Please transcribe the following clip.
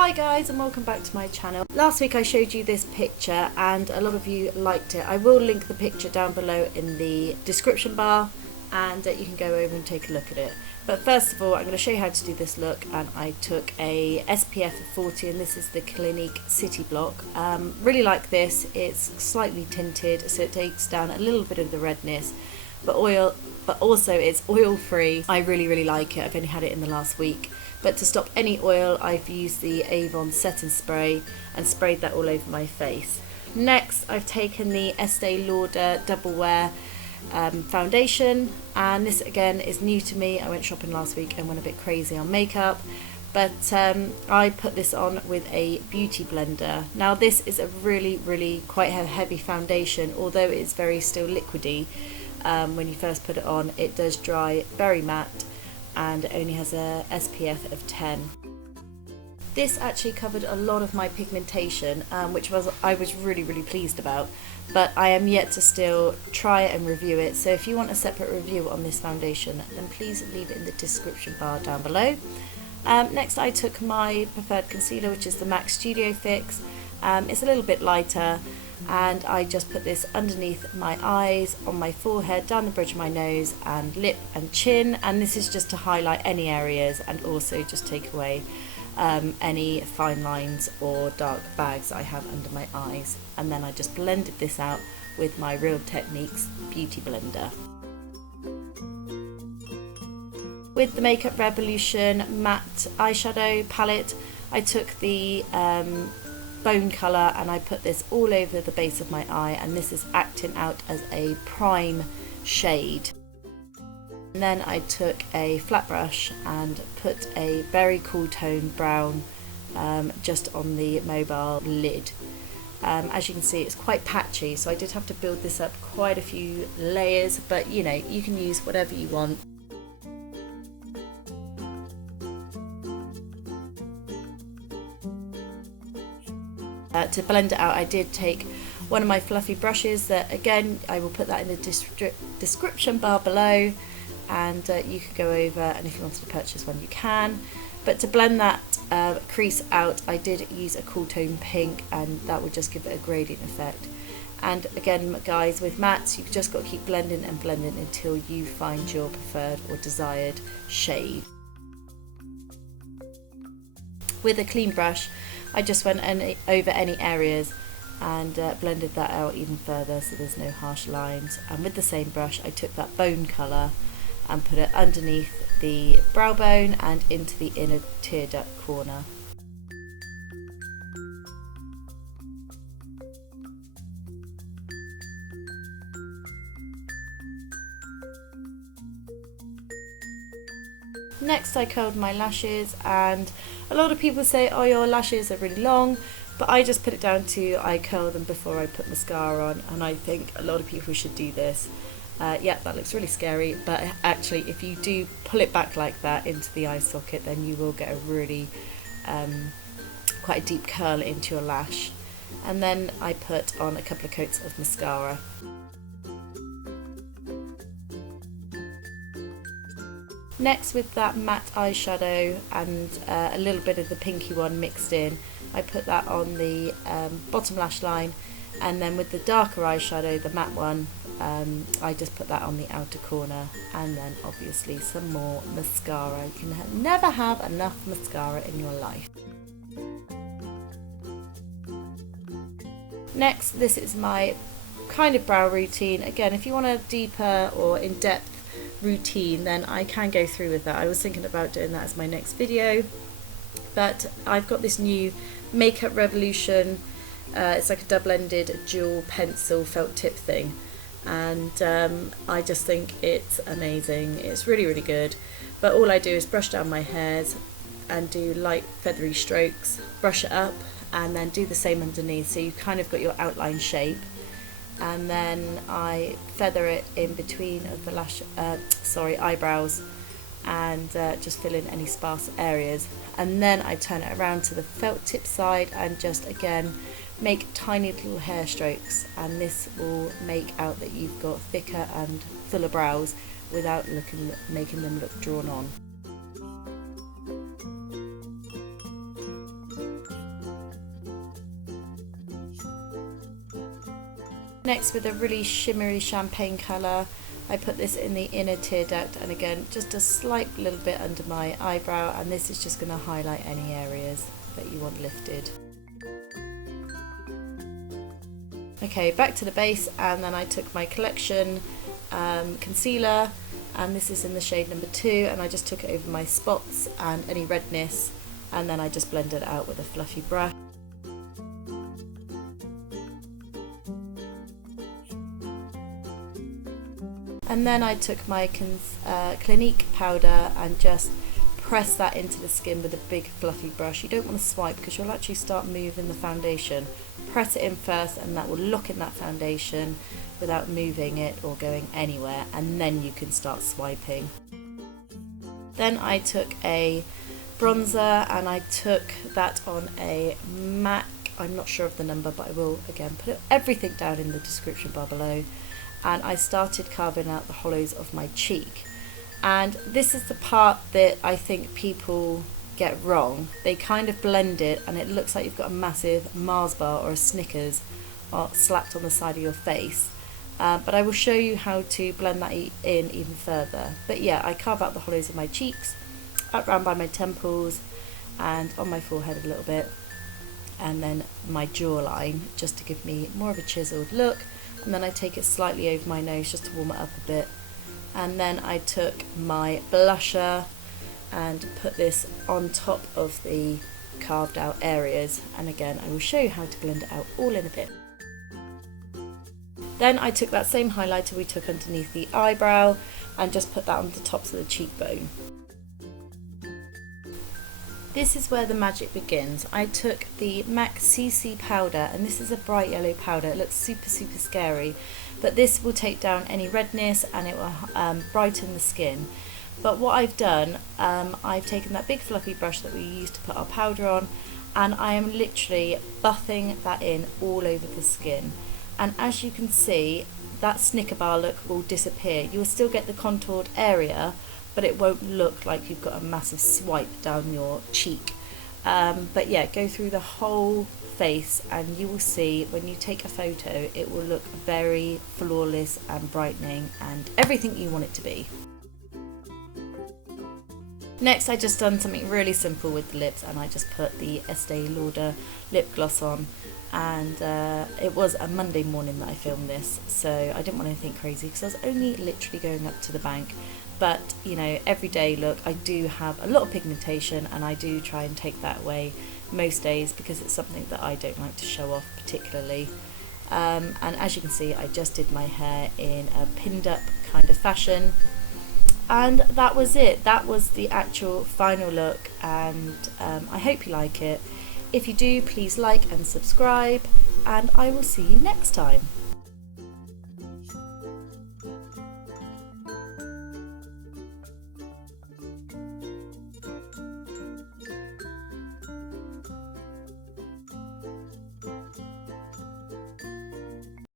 Hi guys, and welcome back to my channel. Last week I showed you this picture and a lot of you liked it. I will link the picture down below in the description bar and you can go over and take a look at it. But first of all, I'm going to show you how to do this look, and I took a SPF of 40 and this is the Clinique City Block. Really like this. It's slightly tinted so it takes down a little bit of the redness, but also it's oil free. I really like it. I've only had it in the last week. But to stop any oil, I've used the Avon Set and Spray and sprayed that all over my face. Next, I've taken the Estee Lauder Double Wear foundation, and this again is new to me. I went shopping last week and went a bit crazy on makeup, but I put this on with a beauty blender. Now this is a really quite a heavy foundation, although it's very still liquidy. When you first put it on, it does dry very matte, and it only has a SPF of 10. This actually covered a lot of my pigmentation, which I was really pleased about, but I am yet to still try it and review it. So if you want a separate review on this foundation, then please leave it in the description bar down below. Next, I took my preferred concealer, which is the MAC Studio Fix. It's a little bit lighter, and I just put this underneath my eyes, on my forehead, down the bridge of my nose and lip and chin, and this is just to highlight any areas and also just take away any fine lines or dark bags I have under my eyes. And then I just blended this out with my Real Techniques beauty blender. With the Makeup Revolution matte eyeshadow palette, I took the bone colour and I put this all over the base of my eye, and this is acting out as a prime shade. And then I took a flat brush and put a very cool tone brown just on the mobile lid. As you can see, it's quite patchy, so I did have to build this up quite a few layers, but you know, you can use whatever you want. To blend it out, I did take one of my fluffy brushes that, again, I will put that in the description bar below, and you could go over, and if you wanted to purchase one you can. But to blend that crease out, I did use a cool tone pink, and that would just give it a gradient effect. And again guys, with mattes you've just got to keep blending and blending until you find your preferred or desired shade. With a clean brush, I just went over any areas and blended that out even further so there's no harsh lines. And with the same brush, I took that bone colour and put it underneath the brow bone and into the inner tear duct corner. Next, I curled my lashes, and a lot of people say, oh, your lashes are really long, but I just put it down to I curl them before I put mascara on, and I think a lot of people should do this. Yeah, that looks really scary, but actually if you do pull it back like that into the eye socket, then you will get a really quite a deep curl into your lash. And then I put on a couple of coats of mascara. Next, with that matte eyeshadow and a little bit of the pinky one mixed in, I put that on the bottom lash line, and then with the darker eyeshadow, the matte one, I just put that on the outer corner, and then obviously some more mascara. You can never have enough mascara in your life. Next, this is my kind of brow routine. Again, if you want a deeper or in-depth routine, then I can go through with that. I was thinking about doing that as my next video, but I've got this new Makeup Revolution. It's like a double-ended dual pencil felt tip thing, and I just think it's amazing. It's really good. But all I do is brush down my hairs and do light feathery strokes, brush it up, and then do the same underneath, so you kind of got your outline shape. And then I feather it in between of the eyebrows, and just fill in any sparse areas. And then I turn it around to the felt tip side and just again make tiny little hair strokes, and this will make out that you've got thicker and fuller brows without making them look drawn on. Next, with a really shimmery champagne colour, I put this in the inner tear duct, and again just a slight little bit under my eyebrow, and this is just going to highlight any areas that you want lifted. Okay, back to the base, and then I took my collection concealer, and this is in the shade number 2, and I just took it over my spots and any redness, and then I just blended it out with a fluffy brush. And then I took my Clinique powder and just press that into the skin with a big fluffy brush. You don't want to swipe because you'll actually start moving the foundation. Press it in first, and that will lock in that foundation without moving it or going anywhere, and then you can start swiping. Then I took a bronzer, and I took that on a MAC. I'm not sure of the number, but I will again put everything down in the description bar below. And I started carving out the hollows of my cheek, and this is the part that I think people get wrong. They kind of blend it and it looks like you've got a massive Mars bar or a Snickers slapped on the side of your face, but I will show you how to blend that in even further. But yeah, I carve out the hollows of my cheeks, up round by my temples and on my forehead a little bit, and then my jawline, just to give me more of a chiseled look. And then I take it slightly over my nose just to warm it up a bit, and then I took my blusher and put this on top of the carved out areas, and again I will show you how to blend it out all in a bit. Then I took that same highlighter we took underneath the eyebrow and just put that on the tops of the cheekbone. This is where the magic begins. I took the MAC CC powder, and this is a bright yellow powder. It looks super scary, but this will take down any redness and it will brighten the skin. But what I've done, I've taken that big fluffy brush that we used to put our powder on, and I am literally buffing that in all over the skin. And as you can see, that Snicker bar look will disappear. You'll still get the contoured area, but it won't look like you've got a massive swipe down your cheek. But yeah, go through the whole face and you will see when you take a photo it will look very flawless and brightening and everything you want it to be. Next, I just done something really simple with the lips, and I just put the Estee Lauder lip gloss on, and it was a Monday morning that I filmed this, so I didn't want anything crazy because I was only literally going up to the bank. But you know, everyday look, I do have a lot of pigmentation, and I do try and take that away most days because it's something that I don't like to show off particularly. And as you can see, I just did my hair in a pinned up kind of fashion, and that was it. That was the actual final look, and I hope you like it. If you do, please like and subscribe, and I will see you next time.